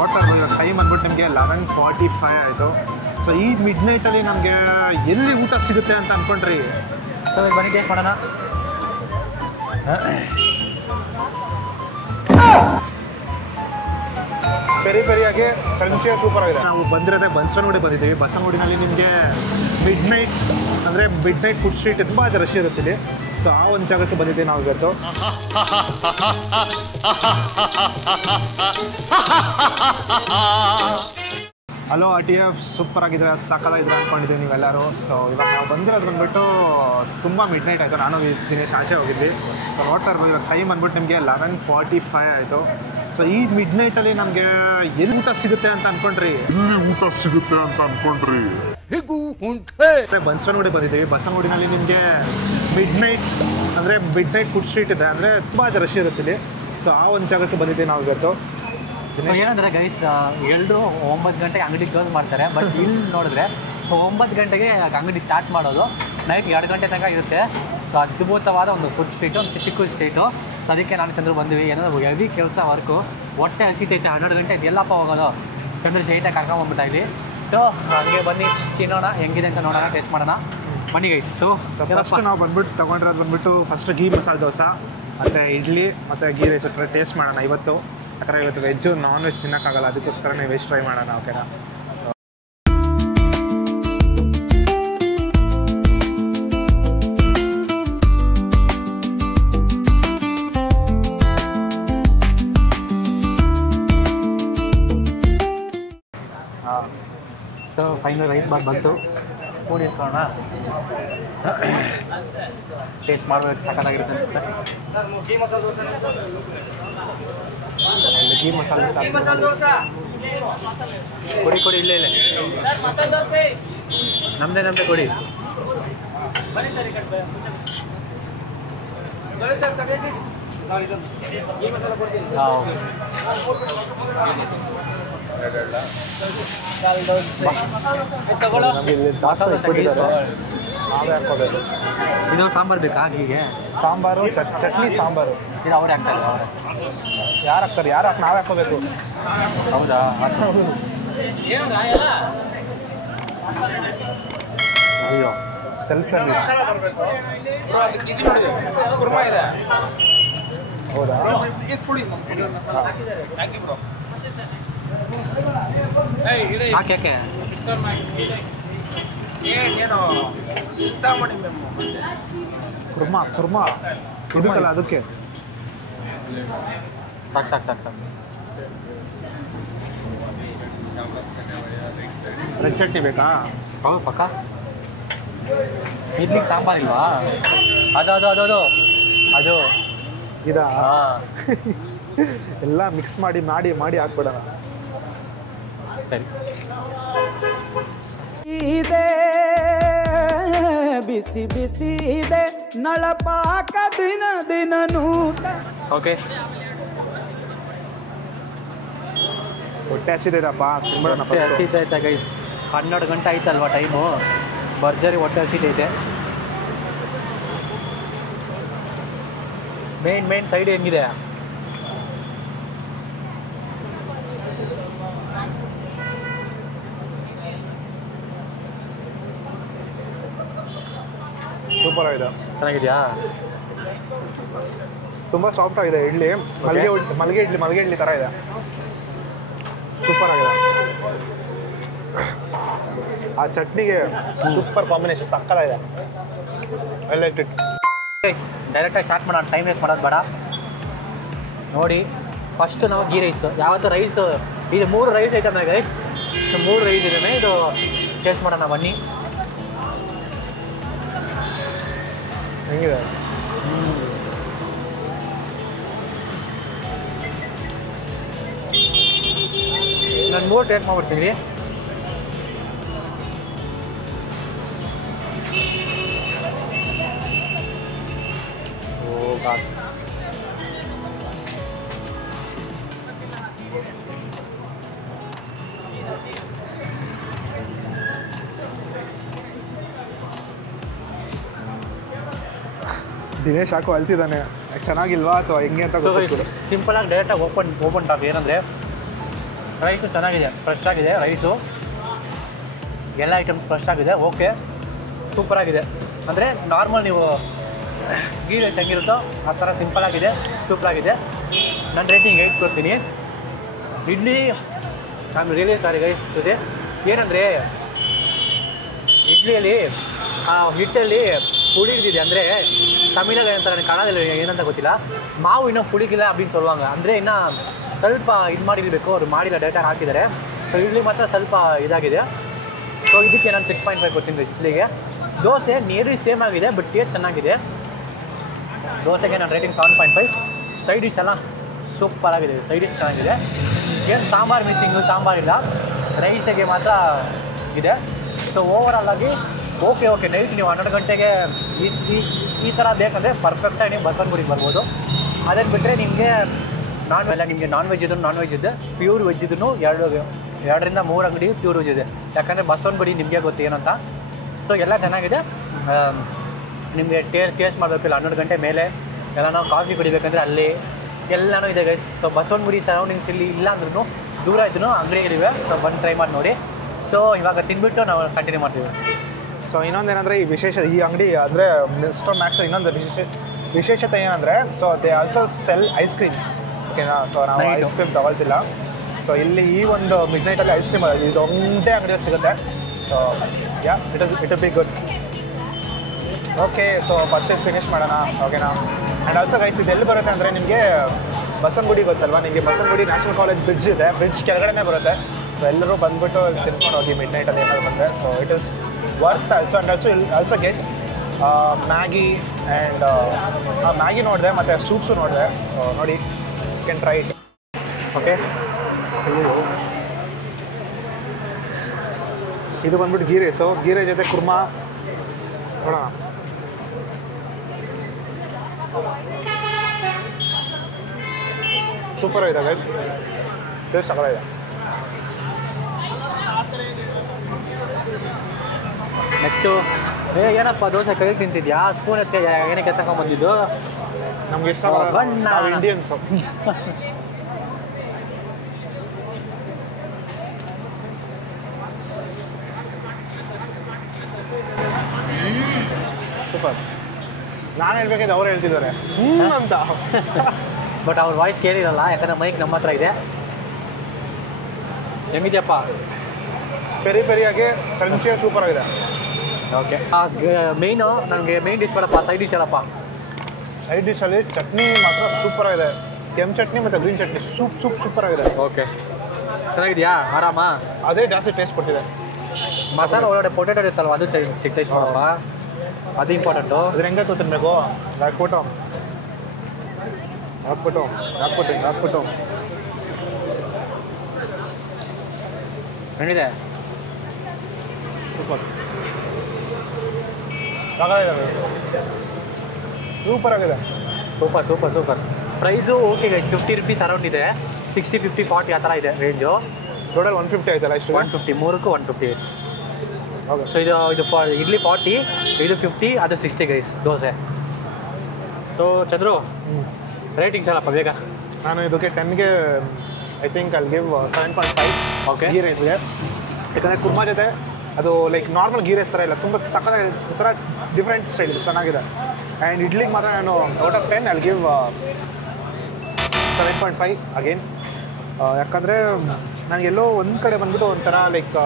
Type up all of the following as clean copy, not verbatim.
Water ಇವಾಗ time ಅಂದ್ಬಿಟ್ಟು ನಿಮಗೆ 11:45 ಆಯಿತು. ಸೊ ಈ ಮಿಡ್ ನೈಟಲ್ಲಿ ನಮಗೆ ಎಲ್ಲಿ ಊಟ ಸಿಗುತ್ತೆ ಅಂತ ಅಂದ್ಕೊಂಡ್ರಿ. ಸೊ ಈಗ ಬನ್ನಿ ಟೇಸ್ಟ್ ಮಾಡೋಣ. ಪೆರಿ ಪೆರಿಯಾಗಿ ಕ್ರಂಚಿಯಾಗಿ ಸೂಪರ್ ಆಗಿದೆ. ನಾವು ಬಂದಿರೋದೇ ಬಸವನಗುಡಿ ಬಂದಿದ್ದೀವಿ. ಬಸವನಗುಡಿನಲ್ಲಿ ನಿಮಗೆ ಮಿಡ್ ನೈಟ್ ಫುಡ್ ಸ್ಟ್ರೀಟ್ ತುಂಬ ರಶ್ ಇರುತ್ತೆ ಇಲ್ಲಿ. ಸೊ ಆ ಒಂದು ಜಾಗಕ್ಕೆ ಬಂದಿದ್ದೀವಿ ನಾವು ಇವತ್ತು. ಹಲೋ RTF ಸೂಪರ್ ಆಗಿದೆ, ಸಾಕಾಗಿದ್ರೆ ಅಂದ್ಕೊಂಡಿದ್ದೀವಿ ನೀವೆಲ್ಲರೂ. ಸೊ ಇವಾಗ ನಾವು ಬಂದಿರೋದು ಬಂದುಬಿಟ್ಟು ತುಂಬ ಮಿಡ್ ನೈಟ್ ಆಯಿತು. ನಾನು ದಿನೇಶ್ ಆಚೆ ಹೋಗಿದ್ವಿ. ಸೊ ನೋಡ್ತಾ ಇರ್ಬೋದು ಇವಾಗ ಟೈಮ್ ಅಂದ್ಬಿಟ್ಟು ನಿಮಗೆ 11:45 ಆಯಿತು. ಸೊ ಈ ಮಿಡ್ ನೈಟಲ್ಲಿ ನಮಗೆ ಎಲ್ಲಿ ಊಟ ಸಿಗುತ್ತೆ ಅಂತ ಅಂದ್ಕೊಂಡ್ರಿ. ಬಸವನಗುಡಿ ಬಂದಿದ್ದೀವಿ. ಬಸವನಗುಡಿನಲ್ಲಿ ನಿಮಗೆ ಮಿಡ್ ನೈಟ್ ಫುಡ್ ಸ್ಟ್ರೀಟ್ ಇದೆ, ಅಂದರೆ ತುಂಬ ರಶ್ ಇರುತ್ತೆ ಇಲ್ಲಿ. ಸೊ ಆ ಒಂದು ಜಾಗಕ್ಕೆ ಬಂದಿದ್ದೀವಿ ನಾವು ಇವತ್ತು. ಏನಂದರೆ ಗೈಸ್, ಎಲ್ಲರೂ 9 ಗಂಟೆಗೆ ಅಂಗಡಿ ಕ್ಲೋಸ್ ಮಾಡ್ತಾರೆ. ಬಟ್ ಇಲ್ಲಿ ನೋಡಿದ್ರೆ 9 ಗಂಟೆಗೆ ಅಂಗಡಿ ಸ್ಟಾರ್ಟ್ ಮಾಡೋದು, ನೈಟ್ 2 ಗಂಟೆ ತನಕ ಇರುತ್ತೆ. ಸೊ ಅದ್ಭುತವಾದ ಒಂದು ಫುಡ್ ಸ್ಟ್ರೀಟು, ಒಂದು ಚಿಕ್ಕ ಸ್ಟ್ರೀಟು. ಸೊ ಅದಕ್ಕೆ ನಾನು ಚಂದ್ರ ಬಂದ್ವಿ. ಏನಾದರೂ ಹೆವಿ ಕೆಲಸ ವರ್ಕು, ಹೊಟ್ಟೆ ಹಸಿತೈತೆ, 12 ಗಂಟೆ ಎಲ್ಲಪ್ಪ ಹೋಗೋದು. ಚಂದ್ರ ಸ್ಟ್ರೈಟಾಗಿ ಕರ್ಕೊಂಡ್ಬಂದ್ಬಿಟ್ಟ ಇಲ್ಲಿ. ಸೊ ಹಾಗೆ ಬನ್ನಿ ತಿನ್ನೋಣ, ಹೆಂಗಿದೆ ಅಂತ ನೋಡೋಣ, ಟೇಸ್ಟ್ ಮಾಡೋಣ. ಬನ್ನಿ ಗೈಸ್. ಸೊ ಫಸ್ಟ್ ನಾವು ಬಂದ್ಬಿಟ್ಟು ಫಸ್ಟ್ ಗೀ ಮಸಾಲೆ ದೋಸೆ ಮತ್ತು ಇಡ್ಲಿ ಮತ್ತು ಗೀ ರೈಸ್ ಟೇಸ್ಟ್ ಮಾಡೋಣ ಇವತ್ತು. ಯಾಕಂದರೆ ಇವತ್ತು ವೆಜ್ಜು ನಾನ್ ವೆಜ್ ತಿನ್ನೋಕ್ಕಾಗಲ್ಲ, ಅದಕ್ಕೋಸ್ಕರನೇ ವೆಜ್ ಟ್ರೈ ಮಾಡೋಣ. ಓಕೆನಾ? ಸೊ ಫೈನಲ್ ರೈಸ್ ಬಾತ್ ಬಂತು. ಸ್ಪೂನ್ ಇಸ್ಕೊಳ್ಳೋಣ, ಟೇಸ್ಟ್ ಮಾಡಬೇಕು. ಸಕ್ಕತ್ತಾಗಿರುತ್ತೆ ಅನಿಸುತ್ತೆ. ಗೀ ಮಸಾಲೆ ದೋಸೆ ಕೊಡಿ ಇಲ್ಲೇ ನಮ್ಮದೇ ಕೊಡಿ. ಇದು ಸಾಂಬಾರು ಬೇಕಾ? ಹೀಗೆ ಸಾಂಬಾರು, ಚಟ್ನಿ ಸಾಂಬಾರು ಇದು ಅವ್ರು ಹಾಕ್ತಾರೆ. ಯಾರು ಹಾಕ್ತಾರೆ? ನಾವೇ ಹಾಕೋಬೇಕು. ಹೌದಾ? ಅಯ್ಯೋ, ಸೆಲ್ಫ್ ಸರ್ವಿಸ್. ಹೌದಾ? ಯಾಕೆ ಕುರ್ಮಾ ಇದಕ್ಕಲ್ಲ, ಅದಕ್ಕೆ ಸಾಕು. ರೆಡ್ ಚಟ್ನಿ ಬೇಕಾ? ಹೌದು ಪಕ್ಕ. ಇಡ್ಲಿಗೆ ಸಾಂಬಾರಿಲ್ವಾ? ಅದು ಇದಾ? ಎಲ್ಲ ಮಿಕ್ಸ್ ಮಾಡಿ ಹಾಕ್ಬಿಡೋಣ. ಸರಿ. ಇದೆ ಬಿಸಿ ಬಿಸಿ ಇದೆ ನಳಪಾಕ ದಿನ ನೂಟ. ಓಕೆ, ಹೊಟ್ಟೆ ಹಸಿದೆಯಪ್ಪ, ಹೊಟ್ಟೆ ಹಸಿತೈತೆ ಗೈಸ್. 12 ಗಂಟೆ ಆಯ್ತಲ್ವಾ ಟೈಮು. ಭರ್ಜರಿ ಹೊಟ್ಟೆ ಹಸಿತೈತೆ. ಮೇನ್ ಸೈಡ್ ಹೆಂಗಿದೆ? ಸೂಪರ್ ಆಗಿದೆ. ಚೆನ್ನಾಗಿದೆಯಾ? ತುಂಬ ಸಾಫ್ಟ್ ಆಗಿದೆ ಇಡ್ಲಿ. ಮಲ್ಗೆ ಇಡ್ಲಿ ಥರ ಇದೆ. ಸೂಪರ್ ಆಗಿದೆ. ಆ ಚಟ್ನಿಗೆ ಸೂಪರ್ ಕಾಂಬಿನೇಷನ್, ಸಕ್ಕತ್ತಾಗಿದೆ. I like it. ಡೈರೆಕ್ಟಾಗಿ ಸ್ಟಾರ್ಟ್ ಮಾಡೋಣ, ಟೈಮ್ ವೇಸ್ಟ್ ಮಾಡೋದು ಬೇಡ. ನೋಡಿ, ಫಸ್ಟು ನಾವು ಗೀ ರೈಸು. ಯಾವತ್ತು ರೈಸು ಇದು 3 ರೈಸ್ ಐಟಮ್ ಗೈಸ್. 3 ರೈಸ್ ಇದೆ. ಇದು ಟೇಸ್ಟ್ ಮಾಡೋಣ ಬನ್ನಿ. ಹೆಂಗಿದೆ? ನಾನು 3 ಟೇಸ್ಟ್ ಮಾಡ್ಬಿಡ್ತೀನಿ. ದಿನೇಶ್ ಯಾಕೋ ಅಳ್ತಿದ್ದಾನೆ. ಚೆನ್ನಾಗಿಲ್ವಾ ಅಥವಾ ಹೆಂಗೆ ಅಂತ ಗೊತ್ತಿಲ್ಲ. ಸಿಂಪಲಾಗಿ ಡೈರೆಕ್ಟಾಗಿ ಓಪನ್ ಟಾಪ್. ಏನಂದರೆ ರೈಸು ಚೆನ್ನಾಗಿದೆ, ಫ್ರೆಶ್ ಆಗಿದೆ ರೈಸು, ಎಲ್ಲ ಐಟಮ್ಸ್ ಫ್ರೆಶ್ ಆಗಿದೆ. ಓಕೆ, ಸೂಪರಾಗಿದೆ. ಅಂದರೆ ನಾರ್ಮಲ್ ನೀವು ಗೀ ರೈಸ್ ಹೆಂಗಿರುತ್ತೋ ಆ ಥರ ಸಿಂಪಲಾಗಿದೆ, ಸೂಪರಾಗಿದೆ. ನಾನು ರೇಟಿಂಗ್ 8 ಕೊಡ್ತೀನಿ. ಇಡ್ಲಿ ನಾನು ರಿಯಲಿ ಸಾರಿ ಗೈಸ್ ಜೊತೆ ಏನಂದರೆ ಇಡ್ಲಿಯಲ್ಲಿ ಆ ಹಿಟ್ಟಲ್ಲಿ ಪುಳಿದಿದೆ. ಅಂದರೆ ತಮಿಳಲ್ಲಿ ಏನಂತಾರೆ, ನನಗೆ ಕನ್ನಡದಲ್ಲಿ ಏನಂತ ಗೊತ್ತಿಲ್ಲ, ಮಾವು ಇನ್ನೂ ಪುಳಿಗಿಲ್ಲ அப்படின்னு சொல்லுவாங்க. ಅಂದರೆ ಇನ್ನೂ ಸ್ವಲ್ಪ ಇದು ಮಾಡಿರಬೇಕು, ಅವ್ರು ಮಾಡಿಲ್ಲ, ಡೇಟಾಗಿ ಹಾಕಿದ್ದಾರೆ. ಸೊ ಇಡ್ಲಿ ಮಾತ್ರ ಸ್ವಲ್ಪ ಇದಾಗಿದೆ. ಸೊ ಇದಕ್ಕೆ ನಾನು 6.5 ಕೊಡ್ತೀನಿ ಇಡ್ಲಿಗೆ. ದೋಸೆ ನಿಯರ್ಲಿ ಸೇಮ್ ಆಗಿದೆ, ಬಟ್ ಟೇಸ್ಟ್ ಚೆನ್ನಾಗಿದೆ. ದೋಸೆಗೆ ನಾನು ರೇಟಿಂಗ್ 7.5. ಸೈಡ್ ಡಿಶ್ ಎಲ್ಲ ಸೂಪರ್ ಆಗಿದೆ, ಸೈಡ್ ಡಿಶ್ ಚೆನ್ನಾಗಿದೆ. ಏನು ಸಾಂಬಾರು ಮಿಕ್ಸಿಂಗು ಸಾಂಬಾರಿಲ್ಲ, ರೈಸಿಗೆ ಮಾತ್ರ ಇದೆ. ಸೊ ಓವರಾಲ್ ಆಗಿ ಓಕೆ ನೈಟ್ ನೀವು 12 ಗಂಟೆಗೆ ಈ ಥರ ಬೇಕಂದರೆ ಪರ್ಫೆಕ್ಟಾಗಿ ನೀವು ಬಸವನಗುಡಿಗೆ ಬರ್ಬೋದು. ಅದನ್ನು ಬಿಟ್ಟರೆ ನಿಮಗೆ ನಿಮಗೆ ನಾನ್ ವೆಜ್ ಇದೆ, ಪ್ಯೂರ್ ವೆಜ್ ಇದನ್ನು 2ರಿಂದ 3 ಅಂಗಡಿ ಪ್ಯೂರ್ ವೆಜ್ ಇದೆ. ಯಾಕಂದರೆ ಬಸವನಗುಡಿ ನಿಮಗೆ ಗೊತ್ತು ಏನಂತ. ಸೊ ಎಲ್ಲ ಚೆನ್ನಾಗಿದೆ. ನಿಮಗೆ ಟೇಸ್ಟ್ ಮಾಡಬೇಕಿಲ್ಲ 12 ಗಂಟೆ ಮೇಲೆ ಎಲ್ಲ ನಾವು ಕಾಫಿ ಕುಡಿಬೇಕಂದ್ರೆ ಅಲ್ಲಿ ಎಲ್ಲನೂ ಇದೆ ಗೈಸ್. ಸೊ ಬಸವನಗುಡಿ ಸರೌಂಡಿಂಗ್ಸ್ ಇಲ್ಲಿ ಇಲ್ಲ ಅಂದ್ರೂ ದೂರ ಇದ್ರೂ ಅಂಗಡಿಗಳಿವೆ. ಸೊ ಬಂದು ಟ್ರೈ ಮಾಡಿ ನೋಡಿ. ಸೊ ಇವಾಗ ತಿಂದ್ಬಿಟ್ಟು ನಾವು ಕಂಟಿನ್ಯೂ ಮಾಡ್ತೀವಿ. ಸೊ ಇನ್ನೊಂದೇನೆಂದರೆ ಈ ಅಂಗಡಿ ಅಂದರೆ ಮಿಸ್ಟರ್ ಮ್ಯಾಕ್ಸ್ ಇನ್ನೊಂದು ವಿಶೇಷತೆ ಏನಂದರೆ, so they also cell ice creams. ಓಕೆನಾ? ಸೊ ನಾವು ಐಸ್ ಕ್ರೀಮ್ ತಗೊಳ್ತಿಲ್ಲ. ಸೊ ಇಲ್ಲಿ ಈ ಒಂದು ಮಿಡ್ನೈಟಲ್ಲಿ ಐಸ್ ಕ್ರೀಮ್ ಇದು ಒಂದೇ ಅಂಗಡಿಯಲ್ಲಿ ಸಿಗುತ್ತೆ. So yeah it be good. Okay, so first finish ಮಾಡೋಣ. ಓಕೆನಾ? ಆ್ಯಂಡ್ ಆಲ್ಸೋ ಗೈಸ್ ಇದು ಎಲ್ಲಿ ಬರುತ್ತೆ ಅಂದರೆ ನಿಮಗೆ ಬಸವನಗುಡಿ ಗೊತ್ತಲ್ವಾ, ನಿಮಗೆ ಬಸವನಗುಡಿ ನ್ಯಾಷನಲ್ ಕಾಲೇಜ್ ಬ್ರಿಡ್ಜ್ ಇದೆ, ಬ್ರಿಡ್ಜ್ ಕೆಳಗಡೆ ಬರುತ್ತೆ. ಸೊ ಎಲ್ಲರೂ ಬಂದುಬಿಟ್ಟು ತಿನ್ಕೊಂಡು ಹೋಗಿ ಮಿಡ್ನೈಟಲ್ಲಿ ಏನಾದ್ರು ಬಂದರೆ. So it is worth also. And also get Maggi and Maggi ನೋಡಿದೆ ಮತ್ತು ಸೂಪ್ಸು ನೋಡಿದೆ. ಸೊ ನೋಡಿ, you can try it. Okay, ಇದು ಬಂದ್ಬಿಟ್ಟು ಗೀ ರೈಸು, ಗೀ ರೈಸ್ ಜೊತೆ ಕುರ್ಮಾ ನೋಡೋಣ. ಸೂಪರ್ ಆಗಿದೆ ಗೈಸ್, ಟೇಸ್ಟ್ ಸಕ್ಕತ್ತಾಗಿದೆ. ನೆಕ್ಸ್ಟು ಏನಪ್ಪ ದೋಸೆ ಕೈ ತಿಂತಿದ್ಯಾ? ಸ್ಪೂನ್ ಎತ್ತ ಏನಕ್ಕೆ ತಗೊಂಡ್ಬಂದಿದ್ದು? ನಮ್ಗೆ ಇಷ್ಟ ಇಂಡಿಯನ್ಸು. ಸೂಪರ್. ನಾನು ಹೇಳ್ಬೇಕಿದ್ದು ಅವ್ರು ಹೇಳ್ತಿದ್ದಾರೆ ಅಂತ. ಬಟ್ ಅವ್ರ ವಾಯ್ಸ್ ಕೇಳಿರಲ್ಲ, ಯಾಕಂದರೆ ಮೈಕ್ ನಮ್ಮ ಹತ್ರ ಇದೆ. ಹೆಂಗಿದೆಯಪ್ಪ? ಪೆರಿಯಾಗಿ ಕ್ರಂಚಿಯಾಗಿ ಸೂಪರ್ ಆಗಿದೆ. ಓಕೆ, ಮೇಯ್ನು ನನಗೆ ಮೇಯ್ನ್ ಡಿಶ್ ಬೇಡಪ್ಪ, ಸೈಡ್ ಡಿಶ್ ಹೇಳಪ್ಪ. ಸೈಡ್ ಡಿಶಲ್ಲಿ ಚಟ್ನಿ ಮಾತ್ರ ಸೂಪರ್ ಆಗಿದೆ. ಕೆಂಪು ಚಟ್ನಿ ಮತ್ತು ಗ್ರೀನ್ ಚಟ್ನಿ ಸೂಪರ್ ಆಗಿದೆ. ಓಕೆ, ಚೆನ್ನಾಗಿದೆಯಾ? ಆರಾಮ? ಅದೇ ಜಾಸ್ತಿ ಟೇಸ್ಟ್ ಕೊಡ್ತಿದೆ. ಮಸಾಲೆ ಒಳಗಡೆ ಪೊಟೇಟೊ ಇರುತ್ತಲ್ವ, ಅದು ಚೆಕ್ ಟೇಸ್ಟ್ ಮಾಡಪ್ಪ, ಅದು ಇಂಪಾರ್ಟೆಂಟು. ಅದ್ರ ಹೆಂಗೆ ತಿನ್ನಬೇಕು? ಹಾಕ್ಬಿಟ್ಟು ಹೆಂಗಿದೆ? ಸೂಪರ್ ಆಗಿದೆ. Super. Price okay guys, 50 rupees around ಇದೆ. 60, 50, 40 ಆ ಥರ ಇದೆ ರೇಂಜು. ಟೋಟಲ್ 150 ಆಯ್ತಲ್ಲ ಇಷ್ಟು? 150, ಮೂರಕ್ಕೂ 150. ಹೌದು. ಸೊ ಇದು ಇಡ್ಲಿ 40, ಇದು 50, ಅದು 60 guys dosa. So Chandru, ratings ಹೇಳಪ್ಪ ಬೇಗ. ನಾನು ಇದಕ್ಕೆ 10ಗೆ I think I'll give 7.5. Okay, ghee ರೈಸ್ಗೆ. ಯಾಕಂದರೆ ಕುರ್ಮಾ ಜೊತೆ ಅದು ಲೈಕ್ ನಾರ್ಮಲ್ ಗೀ ರೈಸ್ ಥರ ಇಲ್ಲ, ತುಂಬ ಸಕ್ಕತ್ತಾಗಿ ಒಂಥರ ಡಿಫ್ರೆಂಟ್ ಸ್ಟೈಲ್ ಇದೆ, ಚೆನ್ನಾಗಿದೆ. ಆ್ಯಂಡ್ ಇಡ್ಲಿಗೆ ಮಾತ್ರ ನಾನು out of 10 I'll give 7.5 again. ಯಾಕಂದರೆ ನನಗೆಲ್ಲೋ ಒಂದು ಕಡೆ ಬಂದ್ಬಿಟ್ಟು ಒಂಥರ ಲೈಕ್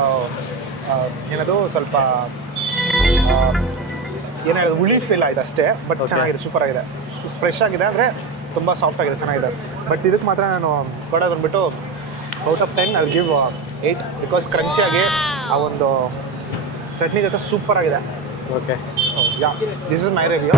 ಏನದು ಸ್ವಲ್ಪ ಏನು ಹೇಳೋದು ಹುಳಿ ಫೀಲ್ ಆಗಿದೆ ಅಷ್ಟೇ. ಬಟ್ ಚೆನ್ನಾಗಿದೆ, ಸೂಪರ್ ಆಗಿದೆ, ಫ್ರೆಶ್ ಆಗಿದೆ, ಅಂದರೆ ತುಂಬ ಸಾಫ್ಟ್ ಆಗಿದೆ, ಚೆನ್ನಾಗಿದೆ. ಬಟ್ ಇದಕ್ಕೆ ಮಾತ್ರ ನಾನು ಕೊಡೋದು ಬಂದ್ಬಿಟ್ಟು out of 10 I'll give 8 because ಕ್ರಂಚಿಯಾಗಿ ಆ ಒಂದು ಚಟ್ನಿ ಜೊತೆ ಸೂಪರ್ ಆಗಿದೆ. Okay, yeah, this is my review.